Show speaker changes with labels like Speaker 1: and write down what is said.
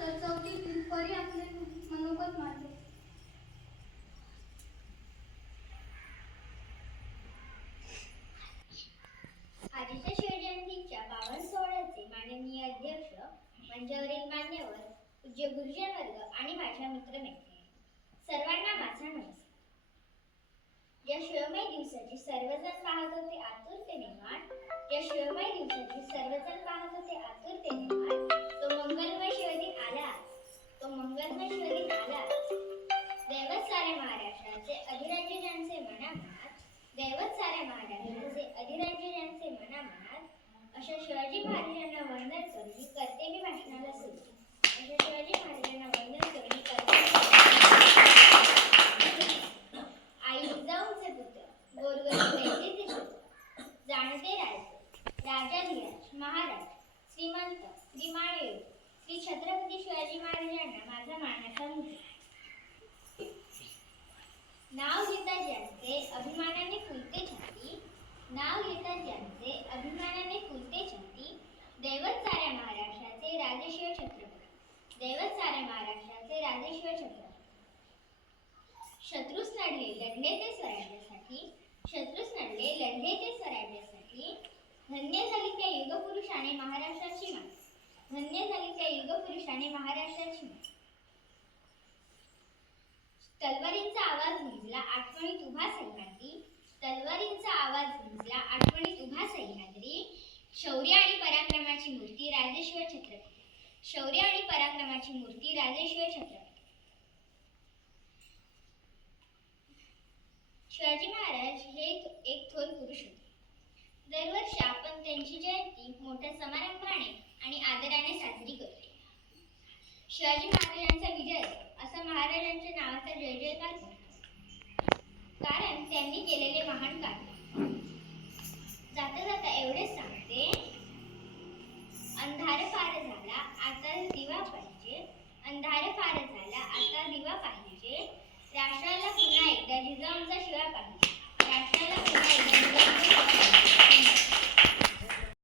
Speaker 1: तर चौकीतील परी आपले मनोगत मांडले.
Speaker 2: आजीच्या शिवजयंतीच्या बावन सोहळ्याचे माननीय अध्यक्ष मंचावरील मान्यवर पूज्य गुरुजन वर्ग आणि माझ्या मित्रमैत्रिणी. सर्वांना माझा नमस्कार. या शिवमय दिवसाची सर्वजण पाहत होते आतुरतेने वाट या शिवमय दिवसाची सर्वजण पाहत अशा शिवाजी महाराजांना वंदन करून मी करते मी भाषणाला सुरुवात अशा शिवाजी महाराजांना वंदन करून मी करते. आई जाऊनचे पुत्र गोरगरीब वैद्यचे पुत्र जाणते राजे राजाधिराज महाराज श्रीमंत श्रीमानयोग श्री छत्रपती शिवाजी महाराजांना माझा मानाचा मुलगा नाव घेता जास्त अभिमानाने दैवत साऱ्या महाराष्ट्राचे राजेश्वर छत्रपती. दैवत साऱ्या महाराष्ट्राचे राजेश्वर छत्रपती. शत्रूस लढले लढणे ते स्वराज्यासाठी. शत्रूस लढले लढणे ते स्वराज्यासाठी. धन्य झाली त्या युगपुरुषाने महाराष्ट्राची मान धन्य झाली त्या युगपुरुषाने महाराष्ट्राची मान तलवारींचा आवाज गुंजला आठवणीत उभा सह्याद्री तलवारींचा आवाज गुंजला आठवणीत उभा सह्याद्री शौर्य आणि पराक्रमाची मूर्ती राजेश्वर छत्रपती. शौर्य आणि पराक्रमाची मूर्ती राजेश्वर छत्रपती. शिवाजी महाराज हे एक थोर पुरुष होते. दरवर्षी आपण त्यांची जयंती मोठ्या समारंभाने आणि आदराने साजरी करतो. शिवाजी महाराजांचा विजय असा महाराजांच्या नावाचा झाला आता दिवा पाहिजे. अंधार फार झाला आता दिवा पाहिजे. राष्ट्राला पुन्हा एकदा जिजाऊंचा शिवा पाहिजे.